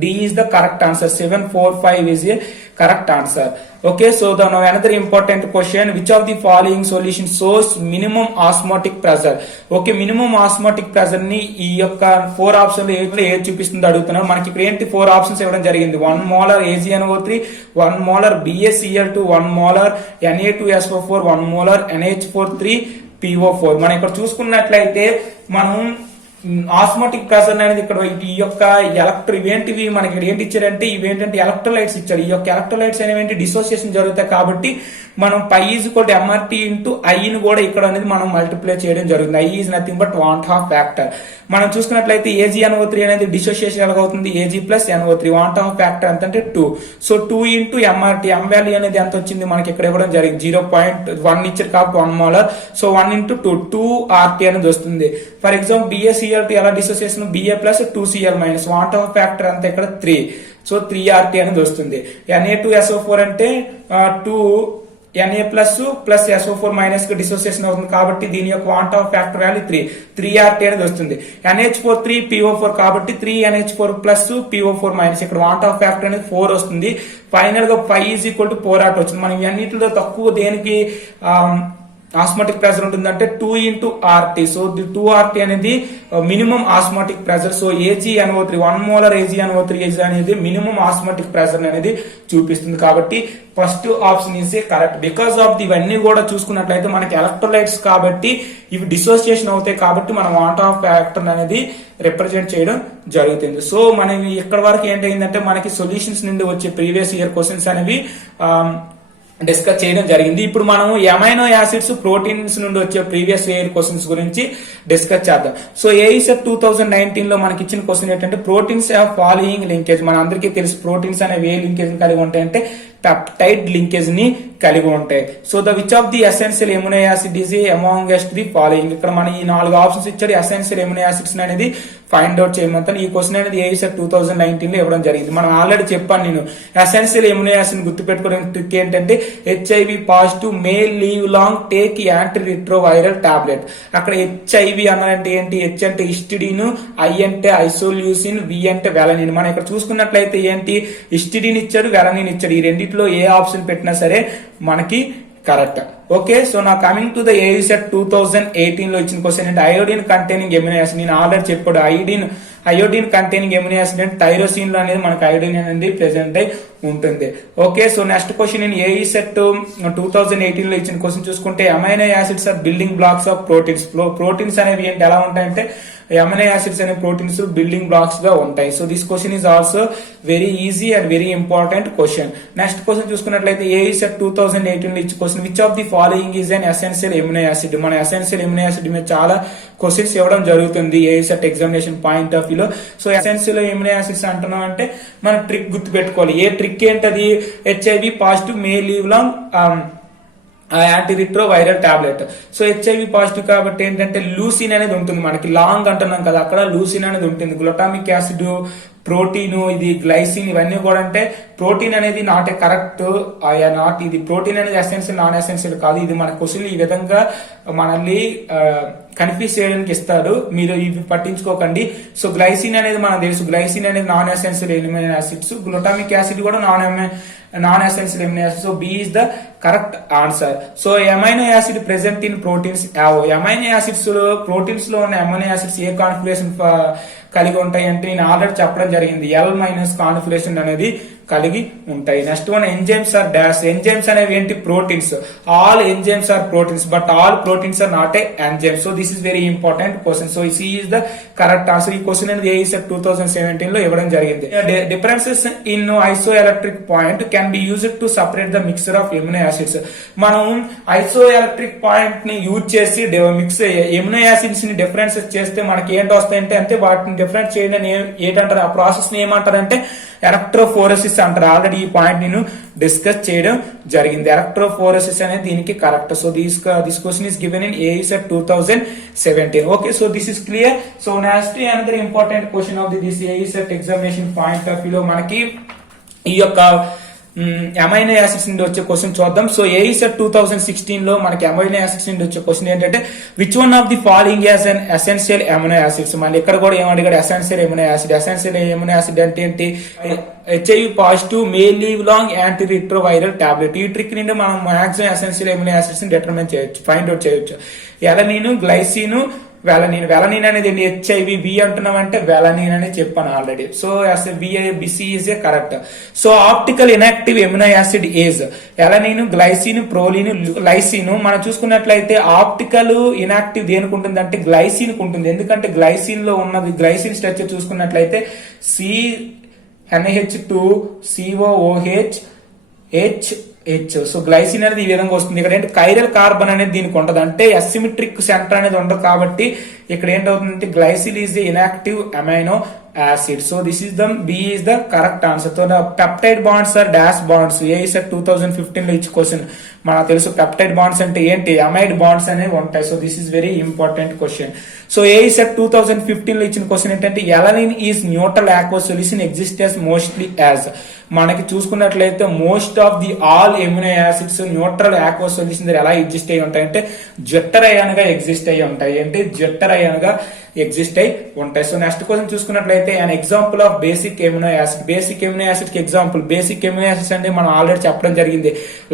D is the correct answer. 745 is a correct answer. Okay, so now another important question, which of the following solution shows minimum osmotic pressure? Okay, minimum osmotic pressure ని ఈ యొక్క 4 option లో ఏది చూపిస్తుందో అడుగుతున్నాను. మనకి ఇక్కడ ఏంటి 4 options ఇవ్వడం జరిగింది. 1 molar AgNO3, 1 molar BaCl2, 1 molar Na2SO4, 1 molar NH4,3PO4. మనం ఇక్కడ చూసుకున్నట్లయితే మనం ఆస్మోటిక్ ప్రెషర్ అనేది ఇక్కడ ఈ యొక్క ఇవేంటివి మనకి ఏంటి ఇచ్చారంటే ఇవేంటంటే ఎలక్ట్రోలైట్స్ ఇచ్చారు. ఈ యొక్క ఎలక్ట్రోలైట్స్ అనేవి డిసోసియేషన్ జరుగుతాయి. కాబట్టి మనం pi is equal MRT into ఐని కూడా ఇక్కడ అనేది మనం మల్టిప్లై చేయడం జరుగుతుంది. I is nothing but van't Hoff factor. మనం చూసుకున్నట్లయితే AgNO3 అనేది డిసోసియేషన్ ఎలాగవుతుంది, Ag plus NO3. Van't Hoff factor ఎంత అంటే 2. So 2 into MRT. M value అనేది ఎంత వచ్చింది మనకి ఇక్కడ ఇవ్వడం జరిగింది 0.1 ఇచ్చారు కాబట్టి 1 molar. సో 1 ఇంటూ 2 RT అనేది వస్తుంది. ఫర్ ఎగ్జాంపుల్ BaCl2 ఎలా dissociation BA plus 2Cl minus. Want Hoff factor అంతా ఇక్కడ 3. సో 3 RT అనేది వస్తుంది. Na2SO4 అంటే 2 Na ప్లస్ SO4 మైనస్ గా డిసోసియేషన్ అవుతుంది. కాబట్టి దీని యొక్క want of factor value 3 RT అనేది వస్తుంది. NH4,3PO4 కాబట్టి 3 NH4 ప్లస్ PO4 మైనస్. ఇక్కడ వాంట్ ఆఫ్ ఫ్యాక్టర్ అనేది 4 వస్తుంది. ఫైనల్ గా 5 ఈజ్ ఈక్వల్ టు 4 RT వచ్చింది. మనం ఇవన్నిటిలో తక్కువ దేనికి ఆస్మోటిక్ ప్రెషర్ ఉంటుందంటే 2 ఇంటూ RT. సో 2 RT అనేది minimum osmotic pressure. So AgNO3 1 molar AgNO3 అనేది మినిమం ఆస్మోటిక్ ప్రెషర్ అనేది చూపిస్తుంది. కాబట్టి first option is correct. Because of ఇవన్నీ కూడా చూసుకున్నట్లయితే మనకి ఎలక్ట్రోలైట్స్ కాబట్టి ఇవి డిసోసియేషన్ అవుతాయి. కాబట్టి మనం వాంట్ ఆఫ్ ఫ్యాక్టర్ అనేది రిప్రజెంట్ చేయడం జరుగుతుంది. సో మనం ఇక్కడ వరకు ఏంటంటే మనకి సొల్యూషన్స్ నుండి వచ్చే ప్రీవియస్ ఇయర్ క్వశ్చన్స్ అనేవి డిస్కస్ చేయడం జరిగింది. ఇప్పుడు మనం అమైనో యాసిడ్స్ ప్రోటీన్స్ నుండి వచ్చే ప్రీవియస్ ఇయర్ క్వశ్చన్స్ గురించి డిస్కస్ చేద్దాం. సో ఏఈసెట్ 2019 లో మనకి ఇచ్చిన క్వశ్చన్ ఏంటంటే ప్రోటీన్స్ హ్యావ్ ఫాలోయింగ్ లింకేజ్. మన అందరికీ తెలుసు ప్రోటీన్స్ అనేవి ఏ లింకేజ్ కలిగి ఉంటాయంటే పెప్టైడ్ లింకేజ్ ని కలిగి ఉంటాయి. So the which of the essential amino acid is amongst the following. ఇక్కడ మన ఈ 4 ఆప్షన్స్ ఇచ్చాడు. ఎసెన్షియల్ ఎమినో యాసిడ్స్ అనేది ఫైండ్ అవుట్ చేయమంటాను. ఈ క్వశ్చన్ అనేది ఏఈసెట్ 2019 లో ఇవ్వడం జరిగింది. మనం ఆల్రెడీ చెప్పాను నేను ఎసెన్షియల్ ఎమినో యాసిడ్ గుర్తుపెట్టుకోవడం ట్రిక్ ఏంటంటే HIV positive may leave long take anti retroviral tablet. అక్కడ హెచ్ఐవి అన్నారంటే ఏంటి? హెచ్ అంటే హిస్టిడిన్, ఐ అంటే ఐసోల్యూసిన్, వి అంటే వెలనిన్. మనం ఇక్కడ చూసుకున్నట్లయితే ఏంటి హిస్టిడిన్ ఇచ్చాడు, వెలనిన్ ఇచ్చాడు. ఈ రెండిట్లో ఏ ఆప్షన్ పెట్టినా సరే మనకి correct. Okay, so now coming to the ఏఈసెట్ 2018 లో ఇచ్చిన క్వశ్చన్ అంటే అయోడిన్ కంటైనింగ్ ఎమినో యాసిడ్. నేను ఆల్రెడీ చెప్పాడు అయోడిన్ కంటైనింగ్ ఎమినో యాసిడ్ అంటే టైరోసిన్ లో అనేది మనకు అయోడిన్ అనేది ప్రెసెంట్ అయి ఉంటుంది. ఓకే, సో నెక్స్ట్ క్వశ్చన్ నేను ఏఈసెట్ 2018 లో ఇచ్చిన క్వశ్చన్ చూసుకుంటే amino acids are building blocks of proteins. Proteins అనేవి ఏంటి ఎలా ఉంటాయంటే అమైనో యాసిడ్స్ అనే ప్రోటీన్స్ బిల్డింగ్ బ్లాక్స్ గా ఉంటాయి. So this question is also very easy and very important question. Next question చూసుకున్నట్లయితే ఏఈసెట్ 2018 లో ఇచ్చిన క్వశ్చన్ which of the following is an essential amino acid. మన ఎసెన్షియల్ ఎమినో యాసిడ్ మీద చాలా క్వశ్చన్స్ ఇవ్వడం జరుగుతుంది ఏఈసెట్ ఎగ్జామినేషన్ పాయింట్ ఆఫ్ వ్యూలో. సో ఎసెన్షియల్ ఎమినో యాసిడ్స్ అంటున్నాం అంటే మన ట్రిక్ గుర్తు పెట్టుకోవాలి. ఏ ట్రిక్ ఏంటది? HIV positive may leave long anti retroviral tablet. So HIV positive కాబట్టి ఏంటంటే లూసిన్ అనేది ఉంటుంది. మనకి లాంగ్ అంటున్నాం కదా, అక్కడ లూసిన్ అనేది ఉంటుంది. గ్లూటామిక్ యాసిడ్, ప్రోటీన్, ఇది గ్లైసిన్, ఇవన్నీ కూడా అంటే ప్రోటీన్ అనేది నాట్ ఏ కరెక్ట్ నాట్ ఇది ప్రోటీన్ అనేది ఎసెన్షియల్ నాన్ ఎసెన్షియల్ కాదు. ఇది మన క్వశ్చన్ ఈ విధంగా మనల్ని కన్ఫ్యూజ్ చేయడానికి ఇస్తాడు. మీరు ఇవి పట్టించుకోకండి. సో గ్లైసిన్ అనేది మనకు తెలుసు, గ్లైసిన్ అనేది non essential amino acids. Glutamic acid కూడా non essential amino acid. So B is the correct answer. So amino acid present in proteins. Amino acids proteins లో ఉన్న అమైనో యాసిడ్స్ ఏ కాన్ఫిగరేషన్ కలిగి ఉంటాయి అంటే నేను ఆల్రెడీ చెప్పడం జరిగింది. ఎల్ మైనస్ కాన్ఫిగరేషన్ అనేది కలిగి ఉంటాయి. Next one enzymes are dash. Enzymes అనేవి ఏంటి? Proteins. All enzymes are proteins but all proteins are not a enzyme. So this is very important question. So C is the correct answer. ఈ question అనేది AECET 2017 లో ఇవ్వడం జరిగింది. Differences in isoelectric point can be used to separate the mixer of amino acids. మనం isoelectric point ని use చేసి mix amino acids ని differences చేస్తే మనకి ఏంటి వస్తాయంటే అంటే వాటిని డిఫరెన్స్ చేయడం ఏంటంటారు? ఆ ప్రాసెస్ ని ఏమంటారంటే ఎలక్ట్రోఫోరెసిస్ అంటారు. ఆల్రెడీ ఈ పాయింట్ నేను డిస్కస్ చేయడం జరిగింది. ఎలక్ట్రోఫోరెసిస్ అనేది దీనికి correct. So this question is given in AECET 2017. Okay, so this is clear. So next another important question of this AECET examination point of వ్యూలో మనకి ఈ యొక్క అమైనో యాసిడ్స్ నుండి వచ్చే క్వశ్చన్ చూద్దాం. సో ఏఈసెట్ 2016 లో మనకి అమైనో యాసిడ్స్ నుండి వచ్చే క్వశ్చన్ ఏంటంటే which one of the following as an essential amino acids. మళ్ళీ ఇక్కడ కూడా ఏమడిగాడు? Essential amino acid. Essential amino acid అంటే ఏంటి? HIV positive may leave long anti retroviral tablet. ఈ ట్రిక్ నుండి మనం మాక్సిమం ఎసెన్షియల్ ఎమినో యాసిడ్స్ ని డిటర్మిన్ చేయొచ్చు, ఫైండ్ అవుట్ చేయొచ్చు. ఎలనీన్, గ్లైసిన్, వెలనిన్ అనేది హెచ్ఐవి. వి అంటున్నాం అంటే వెలనిన్ అని చెప్పాను already. So BC is a correct. So optical inactive amino acid is alanine, glycine, proline, lysine. మనం చూసుకున్నట్లయితే ఆప్టికల్ ఇనాక్టివ్ దేనికి ఉంటుంది అంటే గ్లైసిన్ కు ఉంటుంది. ఎందుకంటే గ్లైసిన్ లో ఉన్నది గ్లైసిన్ స్ట్రక్చర్ చూసుకున్నట్లయితే NH2 COOH H. So glycine అనేది ఈ విధంగా వస్తుంది. ఇక్కడ ఏంటి? కైరల్ కార్బన్ అనేది దీనికి ఉంటది. అంటే అసిమెట్రిక్ సెంటర్ అనేది ఉండదు కాబట్టి ఇక్కడ ఏంటవుతుందంటే glycine is the inactive amino acid. So this is the B is the correct answer. So peptide bonds are dash bonds. AECET 2015 లో ఇచ్చి క్వశ్చన్ మనకు తెలుసు. పెప్టైడ్ బాండ్స్ అంటే ఏంటి? అమైడ్ బాండ్స్ అనేవి ఉంటాయి. So this is very important question. So AECET 2015 లో ఇచ్చిన క్వశ్చన్ ఏంటంటే alanine is neutral aqueous solution exist as mostly as. మనకి చూసుకున్నట్లయితే most of the all amino acids neutral aqueous solution ఎలా ఎగ్జిస్ట్ అయ్యి ఉంటాయి అంటే జెట్టర్ అయాన్ గా ఎగ్జిస్ట్ అయ్యి ఉంటాయి. అంటే జెట్టర్ అయాన్ గా ఎగ్జిస్ట్ అయి ఉంటాయి. సో నెక్స్ట్ క్వశ్చన్ చూసుకున్నట్లయితే an example of basic amino acid. Basic amino acid కి ఎగ్జాంపుల్. బేసిక్ ఎమినో యాసిడ్స్ అంటే మనం ఆల్రెడీ చెప్పడం జరిగింది.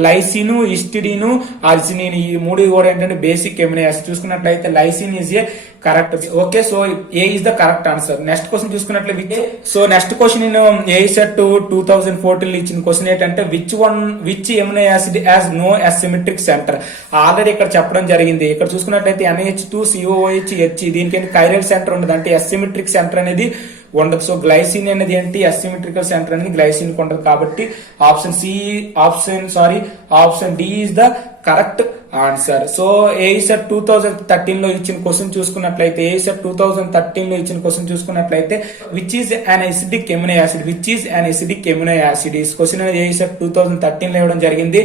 లైసిన్, హిస్టిడిన్, అర్జినిన్, ఈ మూడు కూడా ఏంటంటే బేసిక్ ఎమినో యాసిడ్. చూసుకున్నట్లయితే lysine is a correct. Okay, so A is the correct answer. Next question చూసుకున్నట్లయితే సో నెక్స్ట్ క్వశ్చన్ నేను ఏఈసెట్ 2014 లో ఇచ్చిన క్వశ్చన్ ఏంటంటే which amino acid as no asymmetric centre. Already ఇక్కడ చెప్పడం జరిగింది. ఇక్కడ చూసుకున్నట్లయితే NH2 COOH H. దీనికి కైరల్ సెంటర్ ఉండదు. అంటే అసిమెట్రిక్ సెంటర్ అనేది ఉండదు. సో గ్లైసిన్ అనేది ఏంటి, అసిమెట్రికల్ సెంటర్ అనేది గ్లైసిన్ ఉండదు. కాబట్టి option D is the correct answer. So AECET 2013 లో ఇచ్చిన క్వశ్చన్ చూసుకున్నట్లయితే which is an acidic amino acid, ఈ క్వశ్చన్ అనేది ఏఈసెట్ 2013 లో ఇవ్వడం జరిగింది.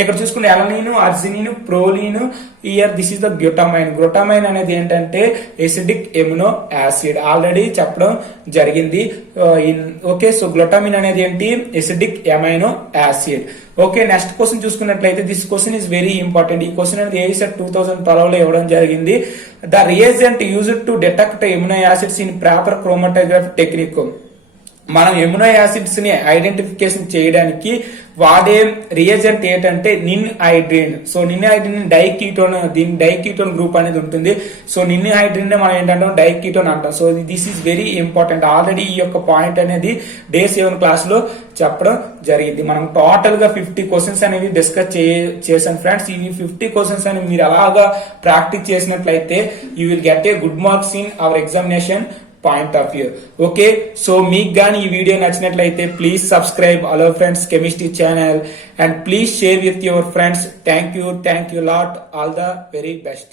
ఇక్కడ చూసుకున్న alanine, arginine, proline, here this is the glutamine అనేది ఏంటంటే ఎసిడిక్ ఎమినో యాసిడ్, ఆల్రెడీ చెప్పడం జరిగింది. ఓకే, సో గ్లూటామిన్ అనేది ఏంటి, acidic amino acid. Okay, next question చూసుకున్నట్లయితే this question is very important. ఈ క్వశ్చన్ అనేది ఏఈసెట్ 2012 లో ఇవ్వడం జరిగింది. The reagent used to detect amino acids in proper chromatography technique. మనం ఎమినో యాసిడ్స్ ని ఐడెంటిఫికేషన్ చేయడానికి వాడే రియేజెంట్ ఏంటంటే నిన్ హైడ్రిన్. సో నిన్ హైడ్రిన్ డైకీటోన్ గ్రూప్ అనేది ఉంటుంది. సో నిన్ హైడ్రిన్ మనం ఏంటంటే డైకీటోన్ అంటాం. So this is very important. Already ఈ యొక్క పాయింట్ అనేది డే 7 క్లాస్ లో చెప్పడం జరిగింది. మనం టోటల్ గా 50 క్వశ్చన్స్ అనేవి డిస్కస్ చేసాం ఫ్రెండ్స్. ఈ 50 క్వశ్చన్స్ అనేవి మీరు అలాగా ప్రాక్టీస్ చేసినట్లయితే you will get a good marks in our examination point of view. Okay, so మీకు గానీ ఈ వీడియో నచ్చినట్లయితే please subscribe hello friends chemistry channel and please share with your friends. Thank you lot. All the very best.